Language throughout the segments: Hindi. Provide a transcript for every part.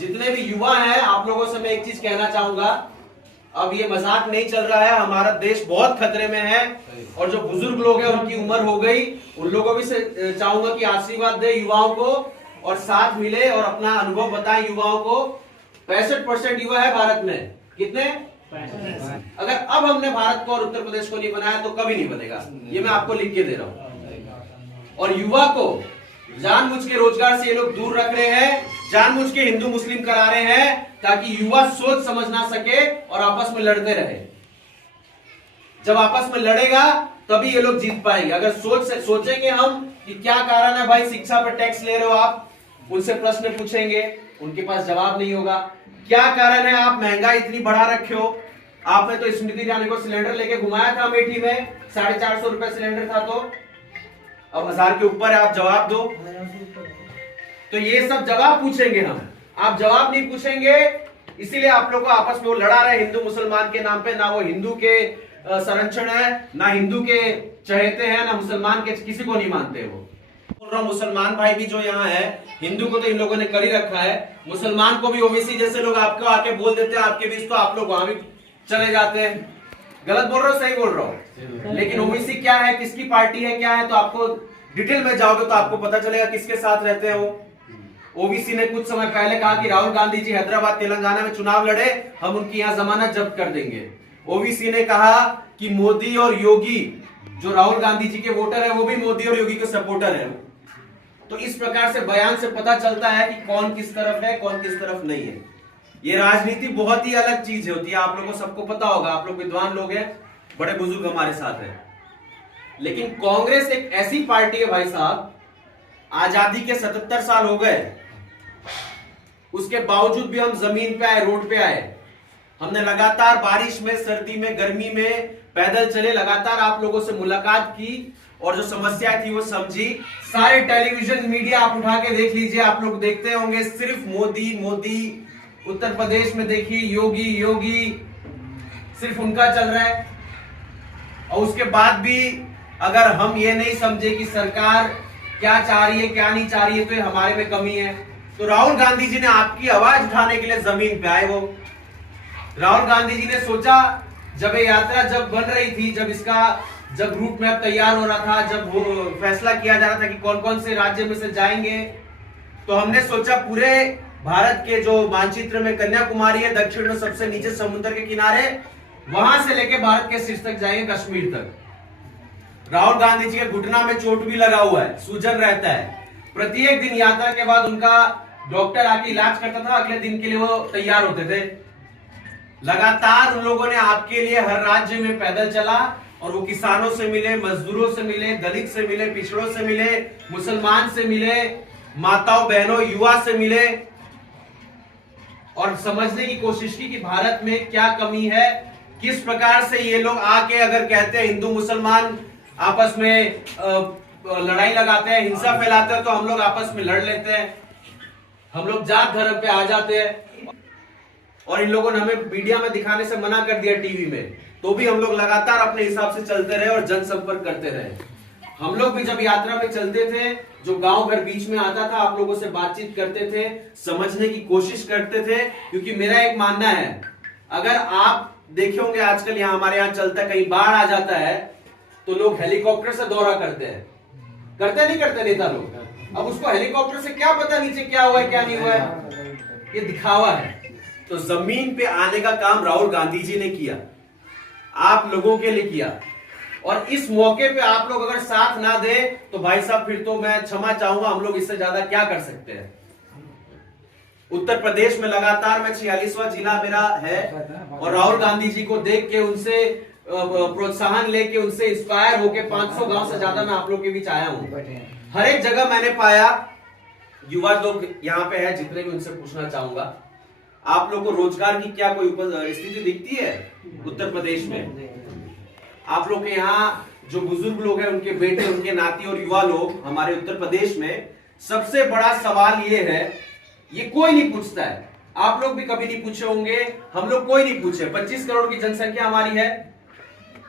जितने भी युवा हैं, आप लोगों से मैं एक चीज कहना चाहूंगा, अब ये मजाक नहीं चल रहा है, हमारा देश बहुत खतरे में है और जो बुजुर्ग लोग हैं उनकी उम्र हो गई, उन लोगों भी से चाहूंगा कि आशीर्वाद दे युवाओं को और साथ मिले और अपना अनुभव बताएं युवाओं को। 65% युवा है भारत में, कितने? अगर अब हमने भारत को और उत्तर प्रदेश को नहीं बनाया तो कभी नहीं बनेगा, ये मैं आपको लिख के दे रहा हूं। और युवा को जानबूझ के रोजगार से ये लोग दूर रख रहे हैं, जानबूझ के हिंदू मुस्लिम करा रहे हैं ताकि युवा सोच समझ ना सके और आपस में लड़ते रहे। जब आपस में लड़ेगा तभी ये लोग जीत पाएंगे। अगर सोचेंगे हम कि क्या कारण है भाई शिक्षा पर टैक्स ले रहे हो आप, उनसे प्रश्न पूछेंगे, उनके पास जवाब नहीं होगा। क्या कारण है आप महंगाई इतनी बढ़ा रखे हो? आपने तो स्मृति ईरानी को सिलेंडर लेके घुमाया था अमेठी में, 450 रुपए सिलेंडर था, तो अब 1000 के ऊपर है, आप जवाब दो। तो ये सब जवाब पूछेंगे हम, आप जवाब नहीं पूछेंगे, इसीलिए आप लोग को आपस में वो लड़ा रहे हिंदू मुसलमान के नाम पे। ना वो हिंदू के संरक्षण है, ना हिंदू के चहेते हैं, ना मुसलमान के किसी को नहीं मानते। वो बोल रहा हूं मुसलमान भाई भी जो यहाँ है, हिंदू को तो इन लोगों ने कर ही रखा है, मुसलमान को भी ओबीसी जैसे लोग आपको आके बोल देते हैं आपके बीच, तो आप लोग वहां भी चले जाते हैं। गलत बोल रहा हूं सही बोल रहा हूं? लेकिन ओबीसी क्या है, किसकी पार्टी है, क्या है, तो आपको डिटेल में जाओगे तो आपको पता चलेगा किसके साथ रहते हैं वो। ओबीसी ने कुछ समय पहले कहा कि राहुल गांधी जी हैदराबाद तेलंगाना में चुनाव लड़े, हम उनकी यहां जमानत जब्त कर देंगे। ओबीसी ने कहा कि मोदी और योगी, जो राहुल गांधी जी के वोटर है वो भी मोदी और योगी के सपोर्टर है। तो इस प्रकार से बयान से पता चलता है कि कौन किस तरफ है, कौन किस तरफ नहीं है। ये राजनीति बहुत ही अलग चीज होती है, आप लोगों को सबको पता होगा, आप लोग विद्वान लोग हैं, बड़े बुजुर्ग हमारे साथ हैं। लेकिन कांग्रेस एक ऐसी पार्टी है भाई साहब, आजादी के 77 साल हो गए, उसके बावजूद भी हम जमीन पे आए, रोड पे आए, हमने लगातार बारिश में, सर्दी में, गर्मी में पैदल चले, लगातार आप लोगों से मुलाकात की और जो समस्या थी वो समझी। सारे टेलीविजन मीडिया आप उठा के देख लीजिए, आप लोग देखते होंगे सिर्फ मोदी मोदी। उत्तर प्रदेश में देखिए योगी योगी, सिर्फ उनका चल रहा है। और उसके बाद भी अगर हम ये नहीं समझे कि सरकार क्या चाह रही है क्या नहीं चाह रही है, तो ये हमारे में कमी है। तो राहुल गांधी जी ने आपकी आवाज उठाने के लिए जमीन पे आए। वो राहुल गांधी जी ने सोचा, जब ये यात्रा जब बन रही थी, जब रूट मैप तैयार हो रहा था, जब वो फैसला किया जा रहा था कि कौन कौन से राज्य में से जाएंगे, तो हमने सोचा पूरे भारत के जो मानचित्र में कन्याकुमारी है, दक्षिण में सबसे नीचे समुद्र के किनारे, वहां से लेके भारत के शीर्ष तक जाएंगे, कश्मीर तक। राहुल गांधी जी के घुटना में चोट भी लगा हुआ है, सूजन रहता है। प्रत्येक दिन यात्रा के बाद उनका डॉक्टर आके इलाज करता था, अगले दिन के लिए वो तैयार होते थे। लगातार उन लोगों ने आपके लिए हर राज्य में पैदल चला और वो किसानों से मिले, मजदूरों से मिले, दलित से मिले, पिछड़ों से मिले, मुसलमान से मिले, माताओं बहनों युवा से मिले और समझने की कोशिश की कि भारत में क्या कमी है, किस प्रकार से ये लोग आके अगर कहते हैं हिंदू मुसलमान आपस में लड़ाई लगाते हैं, हिंसा फैलाते हैं, तो हम लोग आपस में लड़ लेते हैं, हम लोग जात धर्म पे आ जाते हैं। और इन लोगों ने हमें मीडिया में दिखाने से मना कर दिया, टीवी में, तो भी हम लोग लगातार अपने हिसाब से चलते रहे और जनसंपर्क करते रहे। हम लोग भी जब यात्रा में चलते थे, जो गांव घर बीच में आता था, आप लोगों से बातचीत करते थे, समझने की कोशिश करते थे। क्योंकि मेरा एक मानना है, अगर आप देखे होंगे आजकल यहाँ हमारे यहाँ चलता है, कहीं बाढ़ आ जाता है तो लोग हेलीकॉप्टर से दौरा करते हैं, करते नहीं करते नेता लोग? अब उसको हेलीकॉप्टर से क्या पता नीचे क्या हुआ है क्या नहीं हुआ है, ये दिखावा है। तो जमीन पे आने का काम राहुल गांधी जी ने किया, आप लोगों के लिए किया। और इस मौके पे आप लोग अगर साथ ना दे तो भाई साहब फिर तो मैं क्षमा चाहूंगा, हम लोग इससे ज्यादा क्या कर सकते हैं। उत्तर प्रदेश में लगातार मैं 46वां जिला मेरा है और राहुल गांधी जी को देख के, उनसे प्रोत्साहन लेके, उनसे इंस्पायर होके 500 गांव से ज्यादा मैं आप लोग के बीच आया हूं। हर एक जगह मैंने पाया, युवा लोग यहाँ पे है जितने भी, उनसे पूछना चाहूंगा, आप लोग को रोजगार की क्या कोई स्थिति दिखती है उत्तर प्रदेश में? आप लोग के यहाँ जो बुजुर्ग लोग हैं, उनके बेटे, उनके नाती और युवा लोग हमारे उत्तर प्रदेश में, सबसे बड़ा सवाल ये है, ये कोई नहीं पूछता है, आप लोग भी कभी नहीं पूछे होंगे, हम लोग कोई नहीं पूछे। 25 करोड़ की जनसंख्या हमारी है,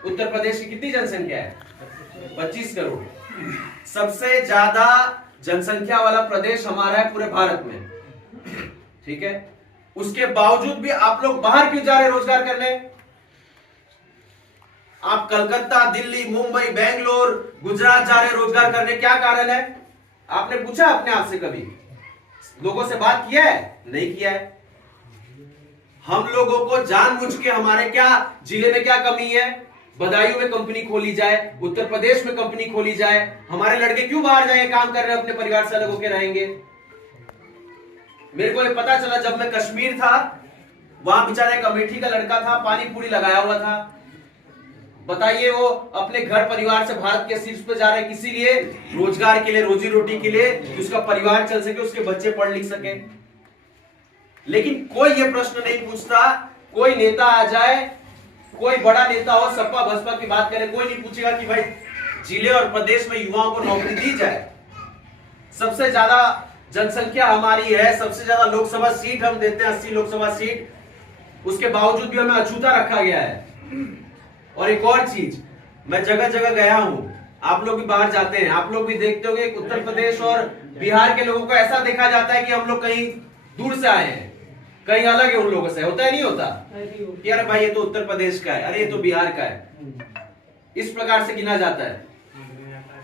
उत्तर प्रदेश की कितनी जनसंख्या है? 25 करोड़। सबसे ज्यादा जनसंख्या वाला प्रदेश हमारा है पूरे भारत में। ठीक है, उसके बावजूद भी आप लोग बाहर क्यों जा रहे रोजगार करने? आप कलकत्ता, दिल्ली, मुंबई, बेंगलोर, गुजरात जा रहे रोजगार करने, क्या कारण है? आपने पूछा अपने आप से कभी? लोगों से बात किया है? नहीं किया है। हम लोगों को जानबूझ के हमारे क्या जिले में क्या कमी है, बदायूं में कंपनी खोली जाए, उत्तर प्रदेश में कंपनी खोली जाए, हमारे लड़के क्यों बाहर जाएंगे काम कर रहे हैं, अपने परिवार से अलग होकर रहेंगे? मेरे को ये पता चला जब मैं कश्मीर था, वहां बेचारा एक अमेठी का लड़का था, पानी पूरी लगाया हुआ था। बताइए, वो अपने घर परिवार से भारत के शीर्ष पे जा रहे हैं, किसी लिए? रोजगार के लिए, रोजी रोटी के लिए, कि उसका परिवार चल सके, उसके बच्चे पढ़ लिख सके। लेकिन कोई ये प्रश्न नहीं पूछता। कोई नेता आ जाए, कोई बड़ा नेता हो, सपा बसपा की बात करे, कोई नहीं पूछेगा कि भाई जिले और प्रदेश में युवाओं को नौकरी दी जाए। सबसे ज्यादा जनसंख्या हमारी है, सबसे ज्यादा लोकसभा सीट हम देते हैं, 80 लोकसभा सीट, उसके बावजूद भी हमें अछूता रखा गया है। और एक और चीज, मैं जगह जगह गया हूं, आप लोग भी बाहर जाते हैं, आप लोग भी देखते होंगे उत्तर प्रदेश और बिहार के लोगों को ऐसा देखा जाता है कि हम लोग कहीं दूर से आए हैं, कहीं अलग है उन लोगों से। होता है नहीं होता कि अरे भाई ये तो उत्तर प्रदेश का है, अरे ये तो बिहार का है, इस प्रकार से गिना जाता है।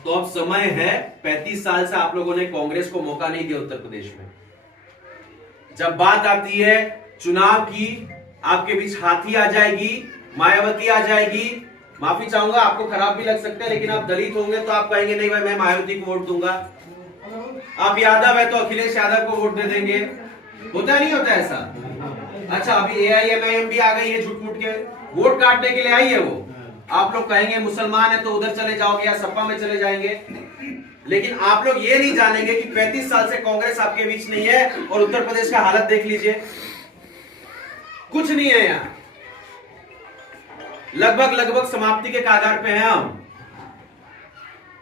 तो अब समय है, 35 साल से आप लोगों ने कांग्रेस को मौका नहीं दिया उत्तर प्रदेश में। जब बात आती है चुनाव की, आपके बीच हाथी आ जाएगी, मायावती आ जाएगी। माफी चाहूंगा, आपको खराब भी लग सकता है, लेकिन आप दलित होंगे तो आप कहेंगे नहीं भाई मैं मायावती को वोट दूंगा। आप यादव है तो अखिलेश यादव को वोट दे देंगे। होता नहीं होता ऐसा? अच्छा, अभी AIMIM भी आ गई है, झूठ मूठ के वोट काटने के लिए आई है वो। आप लोग कहेंगे मुसलमान है तो उधर चले जाओगे या सपा में चले जाएंगे, लेकिन आप लोग ये नहीं जानेंगे कि 35 साल से कांग्रेस आपके बीच नहीं है और उत्तर प्रदेश का हालत देख लीजिए, कुछ नहीं है यहाँ। लगभग समाप्ति के कगार पे हैं हम।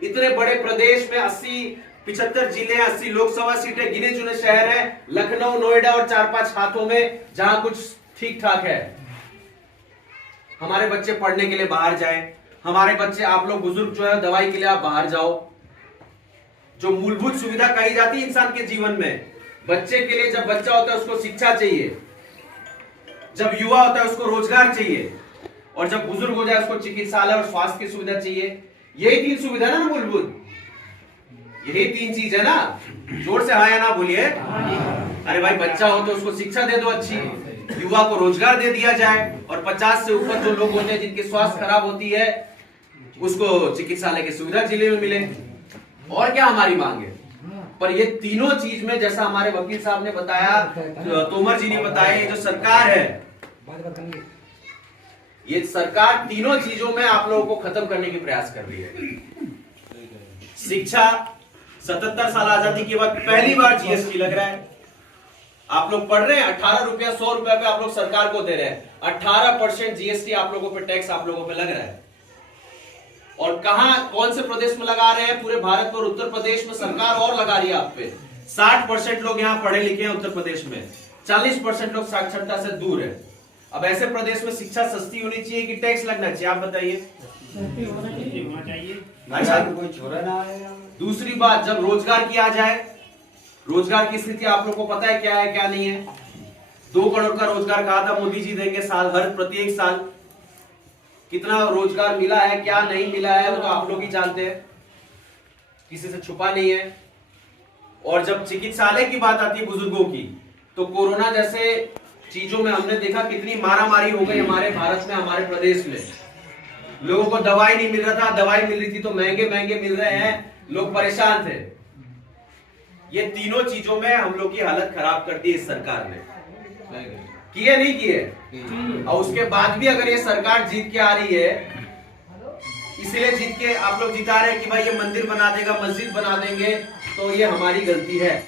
इतने बड़े प्रदेश में 75 जिले, 80 लोकसभा सीटें, गिने चुने शहर हैं, लखनऊ, नोएडा और 4-5 हाथों में, जहां कुछ ठीक ठाक है। हमारे बच्चे पढ़ने के लिए बाहर जाएं, हमारे बच्चे, आप लोग बुजुर्ग जो है दवाई के लिए आप बाहर जाओ। जो मूलभूत सुविधा कही जाती है इंसान के जीवन में, बच्चे के लिए, जब बच्चा होता है उसको शिक्षा चाहिए, जब युवा होता है उसको रोजगार चाहिए, और जब बुजुर्ग हो जाए उसको चिकित्सालय और स्वास्थ्य की सुविधा चाहिए। यही 3 सुविधा ना मूलभूत, यही 3 चीज है ना। जोर से हाँ या ना बोलिए। अरे भाई, बच्चा हो तो उसको शिक्षा दे दो अच्छी, युवा को रोजगार दे दिया जाए, और 50 से ऊपर जो लोग होते हैं जिनकी स्वास्थ्य खराब होती है उसको चिकित्सालय की सुविधा जिले में मिले। और क्या हमारी मांग है? पर ये तीनों चीज में, जैसा हमारे वकील साहब ने बताया, तोमर जी ने बताया, ये जो सरकार है, ये सरकार तीनों चीजों में आप लोगों को खत्म करने की प्रयास कर रही है। शिक्षा, 77 साल आजादी के बाद पहली बार GST लग रहा है। आप लोग पढ़ रहे हैं, 18 रुपया 100 रुपया पे आप लोग सरकार को दे रहे हैं, 18% GST आप लोगों पे, टैक्स आप लोगों पे लग रहा है। और कहां, कौन से प्रदेश में लगा रहे हैं? पूरे भारत में। उत्तर प्रदेश में सरकार और लगा रही है आप पे। 60% लोग यहाँ पढ़े लिखे हैं उत्तर प्रदेश में, 40% लोग साक्षरता से दूर है। अब ऐसे प्रदेश में शिक्षा सस्ती होनी चाहिए कि टैक्स लगना चाहिए? आप बताइए। अच्छा, कोई छोरा ना आए। दूसरी बात, जब रोजगार की आ जाए, रोजगार की स्थिति आप लोग को पता है क्या है क्या नहीं है। 2 करोड़ का रोजगार कहा था मोदी जी देंगे साल, हर प्रत्येक साल। कितना रोजगार मिला है, क्या नहीं मिला है, वो तो आप लोग ही जानते हैं, किसी से छुपा नहीं है। और जब चिकित्सालय की बात आती है बुजुर्गों की, तो कोरोना जैसे चीजों में हमने देखा कितनी मारामारी हो गई हमारे भारत में, हमारे प्रदेश में। लोगों को दवाई नहीं मिल रहा था, दवाई मिल रही थी तो महंगे महंगे मिल रहे हैं, लोग परेशान थे। ये तीनों चीजों में हम लोग की हालत खराब कर दी इस सरकार ने। किए नहीं किए? और उसके बाद भी अगर ये सरकार जीत के आ रही है, इसलिए जीत के आप लोग जिता रहे हैं कि भाई ये मंदिर बना देगा, मस्जिद बना देंगे, तो ये हमारी गलती है।